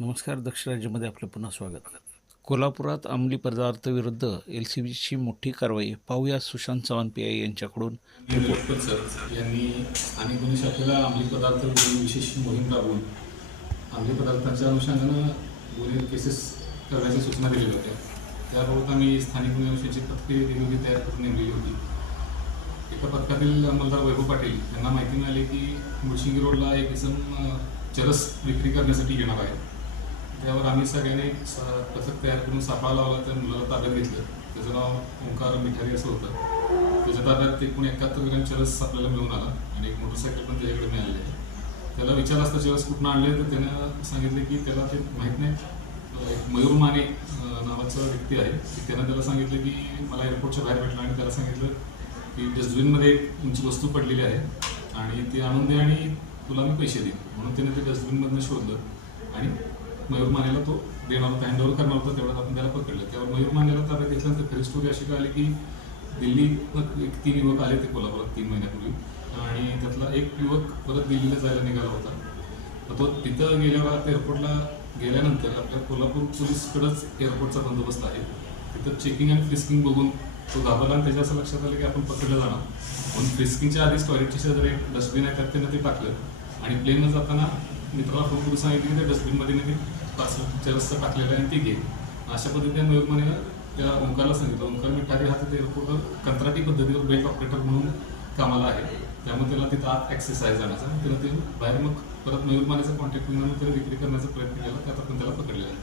नमस्कार. दक्ष राज्यामध्ये आपलं पुन्हा स्वागत. कोल्हापुरात अंमली पदार्थ विरुद्ध LCBची मोठी कारवाई. पाहूया सुशांत चव्हाण PI यांच्याकडून रिपोर्ट. सर यांनी स्थानिक गुन्हे शाखेला अंमली पदार्थ विशेष मोहीम राबवून अंमली पदार्थांच्या अनुषंगानं गुन्हे केसेस करण्याच्या सूचना दिलेल्या होत्या. त्याबाबत आम्ही स्थानिक गुन्हे विषयाची पथके वेगवेगळी तयार करून नेमलेली होती. एका पथकातील अंमलदार वैभव पाटील यांना माहिती मिळाली की मुळशिंगी रोडला एक इसम चरस विक्री करण्यासाठी येणार आहे. त्यावर आम्ही सगळ्यांनी पथक तयार करून सापळा लावला. त्या मुलाला ताब्यात घेतलं. त्याचं नाव ओंकार मिठारी असं होतं. त्याच्या ताब्यात एकूण 71 ग्रॅम चरस आपल्याला मिळून आला आणि एक मोटरसायकल पण त्याच्याकडे मिळालेली आहे. त्याला विचार असता चरस कुठून आणले तर त्यानं सांगितले की त्याला ते माहीत नाही. एक मयूर माने नावाचा व्यक्ती आहे की त्यानं त्याला सांगितलं की मला एअरपोर्टच्या बाहेर भेटला आणि त्याला सांगितलं की डस्टबिनमध्ये एक तुमची वस्तू पडलेली आहे आणि ती आणून दे आणि तुला मी पैसे देईन. म्हणून त्याने ते डस्टबिनमधनं शोधलं आणि मयूर मानेला तो देणार होता, हँडओव्हर करणार होता. तेवढ्यात आपण त्याला पकडलं. त्यावर मयूर मानेला ताब्यात घेतल्यानंतर खरी स्टोरी अशी कळली की दिल्ली एक 3 युवक आले ते कोल्हापुरात 3 महिन्यापूर्वी आणि त्यातला एक युवक परत दिल्लीला जायला निघाला होता. तर तो तिथं गेल्यावर एअरपोर्टला गेल्यानंतर आपल्या कोल्हापूर पोलीसकडंच एअरपोर्टचा बंदोबस्त आहे. तिथं चेकिंग आणि फ्रिस्किंग बघून तो घाबरला आणि त्याच्या असं लक्षात आलं की आपण पकडलं जाणार. म्हणून फ्रिस्किंगच्या आधीच टॉयलेटच्या शेजारी एक डस्टबिन आहे त्यात त्यानं ते टाकलं आणि प्लेननं जाताना मित्राला फोन करून सांगितलं की त्या डस्टबिनमध्ये ते चरसचं टाकलेलं आहे आणि ते घे. अशा पद्धतीने मयूर मानेला त्या ओंकारला सांगितलं. ओंकार मिठारी हा तिथे एअरपोर्टवर कंत्राटी पद्धतीवर बेल्ट ऑपरेटर म्हणून कामाला आहे. त्यामुळे त्याला तिथं आत ॲक्सेस आहे जाण्याचा. त्याला ते बाहेर मग परत मयूर मानेचा कॉन्टॅक्ट घेऊन त्याला विक्री करण्याचा प्रयत्न केला. त्यात आपण त्याला पकडलेला आहे.